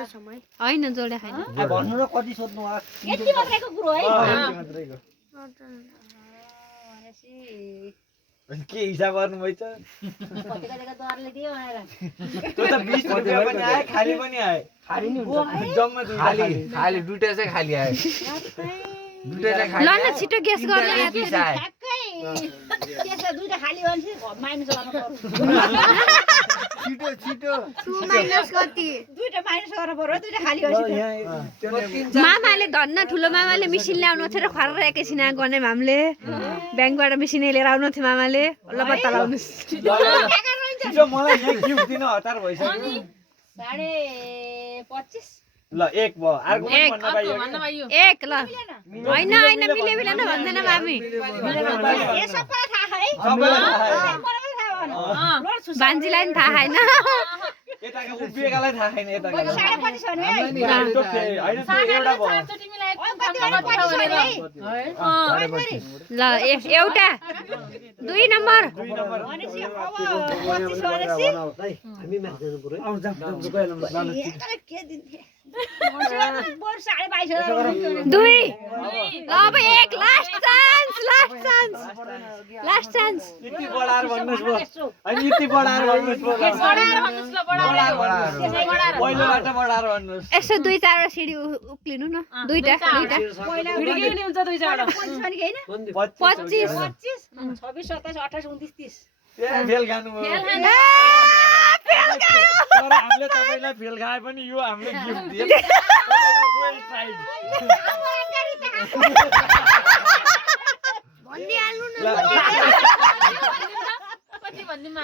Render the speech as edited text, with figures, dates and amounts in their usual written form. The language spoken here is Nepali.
हैन जोडे हैन भन्नु र कति सोध्नु आ यति मात्रैको कुरो है यति मात्रैको के हिसाब गर्नु भइछ कतिका दरले दियो भनेर त्यो त 20 रुपैयाँ पनि आए खाली पनि आए खाली नि हुन्छ जम्मा खाली दुईटा चाहिँ खाली आयो दुईटा चाहिँ खाली ल न छिटो गेस गर्न ठ्याक्कै त्यसमा दुईटा खाली भएपछि माइनस गर्नु पर्यो छिटो छिटो माइनस कति दुईटा माइनस गर्नु पर्यो दुईटा खाली भएपछि मामाले धन्न ठुलो मामाले मिसिन ल्याउनु थियो र खरेर एकैछिन गर्ने मामले ब्याङ्कबाट मिसिन लिएर आउनु थियो मामाले ल पत्ता लाउनुस् छिटो मलाई यहाँ गिफ्ट दिन हतार भइसक्यो 25.5 ल एक भयो अर्को पनि भन्न पाइयो एक ल हैन हैन मिले मिलेन भन्दैन मामी ए सबैलाई थाहा है सबैलाई थाहा मलाई थाहा भएन बान्जीलाई नि थाहा हैन यताको उभिएकालाई थाहा छैन यताको 25.5 भने है हैन त्यो एउटा भयो ल एउटा 2 नम्बर भनेपछि अब 25 भनेपछि हामी म्याच जानु पर्यो आउ जाऊ के दिन्थे बरु 22.5 2 ल अब एक लास्ट चान्स यति बढाएर भन्नुस् भयो अनि यति बढाएर भन्नुस् भयो पहिलोबाट बढाएर भन्नुस् यसो 2-4 सिडी उक्लिनु न दुईटा पहिला भिडियो नि हुन्छ दुई चारवटा 25 भने हैन 25 26 27 28 29 30 फेल खानु भयो तर हामीले तपाईलाई फेल खाए पनि यो हामीले गिफ्ट दियो भन्दिहाल्नु न कति भन्दिमा